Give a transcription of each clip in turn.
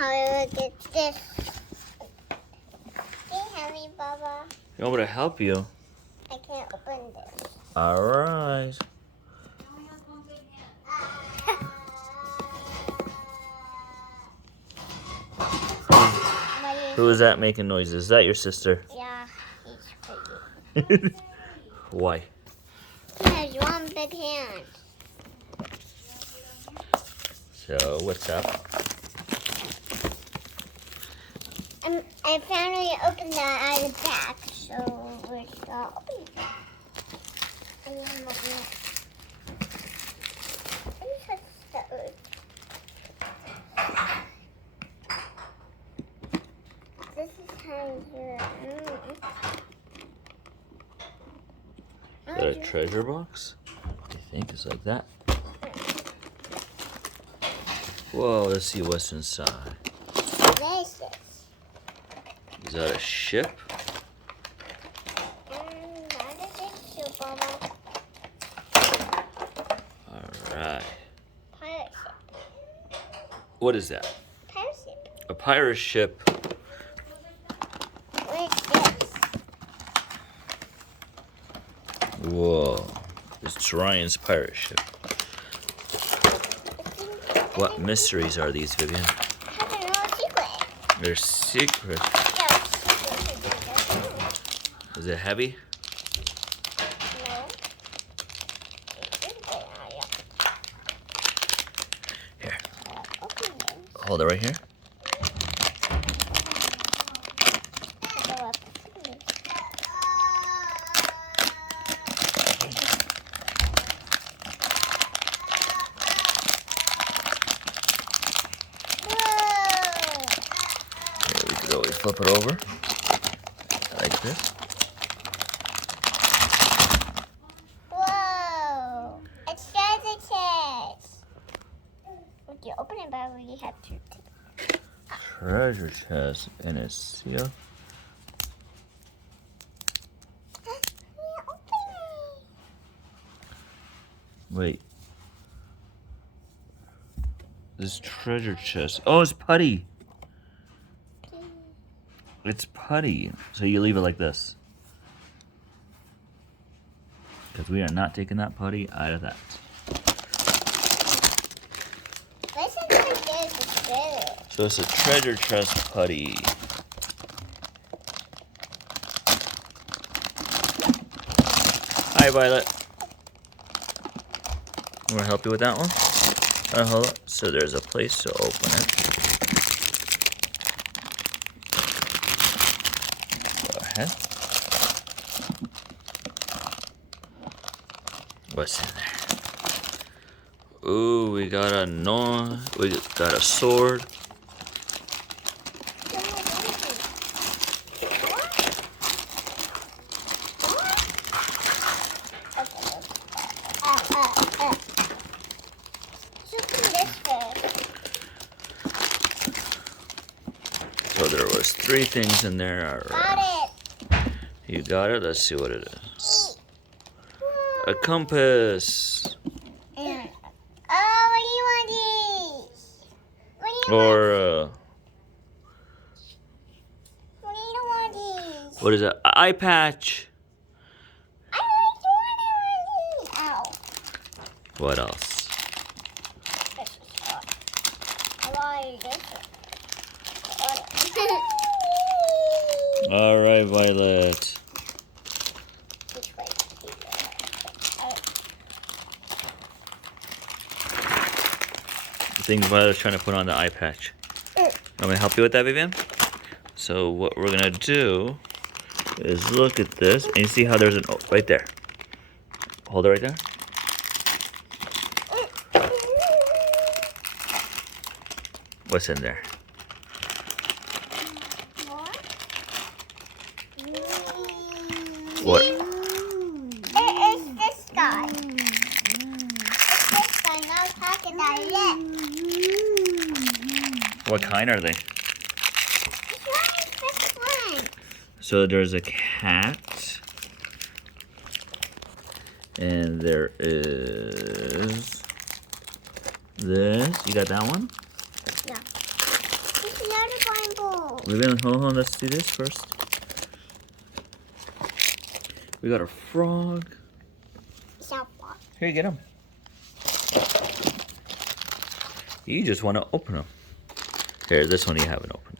how to get this. Can you help me, Baba? You want me to help you? I can't open this. All right. Who is that making noises? Is that your sister? Yeah, he's crazy. Why? He has one big hand. So, what's up? I finally opened that out of the back, so we're still opening it. And then I'm opening it. Let me touch those. This is how you Is that a treasure box? I think it's like that. Whoa, let's see what's inside. What is this? Is that a ship? That is it, too, Baba. Alright. Pirate ship. What is that? Pirate ship. A pirate ship. What is this? Whoa. It's Ryan's pirate ship. What mysteries are these, Vivian? I don't know, secret. They're secret. Yeah, secret. Is it heavy? No. Here. Open it. Hold it right here. Here, we could always flip it over. Like this. Whoa! It's treasure chest. Would you open it, but we have to. Treasure chest and a seal. Wait. This treasure chest. Oh, it's putty. It's putty. So you leave it like this. Because we are not taking that putty out of that. This is like this treasure. So it's a treasure chest putty. Hi, Violet. I'm gonna help you with that one. Hold on. So there's a place to open it. Go ahead. What's in there? Ooh, we got a sword. So there was 3 things in there. Got it. You got it? Let's see what it is. A compass. And, what do you want these? What do you Or What do you want these? what is that? Eyepatch. I like the one I want these. Ow. What else? This is hot. I like this one. All right, Violet. Which way? I think Violet's trying to put on the eye patch. I'm gonna help you with that, Vivian. So what we're gonna do is look at this, and you see how there's an right there. Hold it right there. What's in there? What? It is this guy. It's this guy, not crocodile yet. What kind are they? This one. So there's a cat, and there is this. You got that one? Yeah. Vivian, hold on. Let's do this first. We got a frog. Softball. Here, you get him. You just want to open them. Here, this one you haven't opened.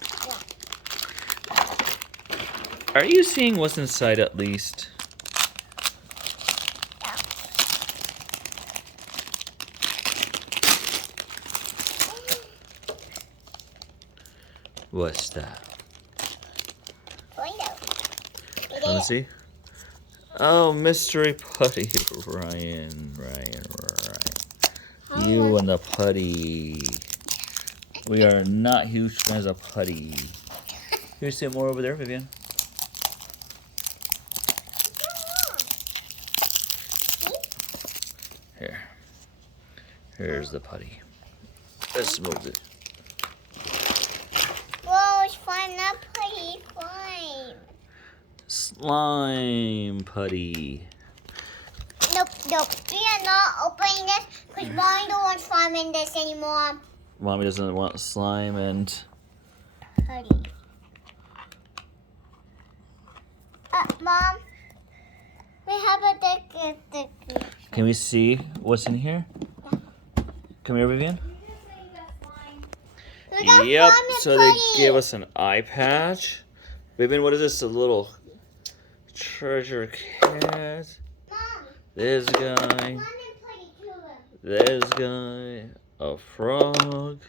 Are you seeing what's inside at least? What's that? Let me see. Oh, mystery putty. Ryan. You and the putty. We are not huge fans of putty. Here's some more over there, Vivian. Here. Here's the putty. Let's move it. Whoa, it's fun, not putty, Slime putty. Nope. We are not opening this because Mommy don't want slime in this anymore. Mommy doesn't want slime and Putty. Mom, we have a the. can we see what's in here? Come here, Vivian. We got Yep, slime and so putty. they gave us an eye patch. Vivian, what is this? A little treasure cat. Mom, This guy. slime and putty too. This guy. A frog.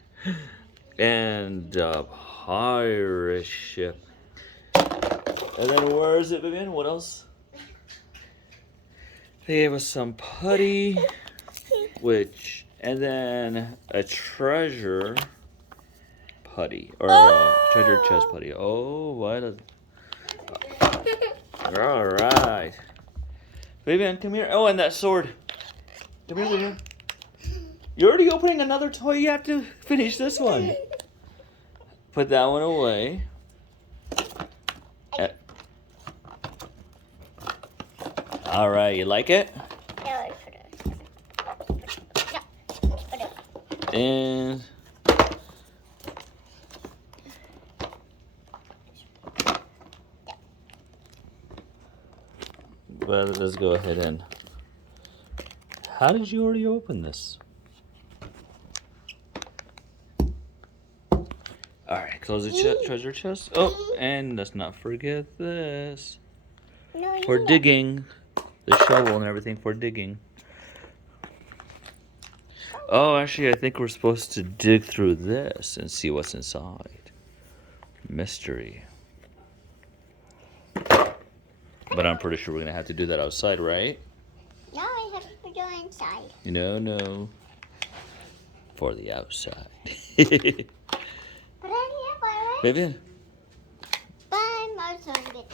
And a pirate ship. And then where is it, Vivian? What else? They gave us some putty. And then a treasure putty. Or a treasure chest putty. Oh, what a... Alright. Vivian, come here. Oh, and that sword. Come here, Vivian. You're already opening another toy. You have to finish this one. Put that one away. Alright, you like it? And well, let's go ahead and... How did you already open this? Alright, close the treasure chest. Oh, and let's not forget this. For digging. The shovel and everything for digging. Oh, actually, I think we're supposed to dig through this and see what's inside. Mystery. But I'm pretty sure we're going to have to do that outside, right? No, we have to go inside. No. For the outside. But I'm here for it. Vivian. But I'm also going to get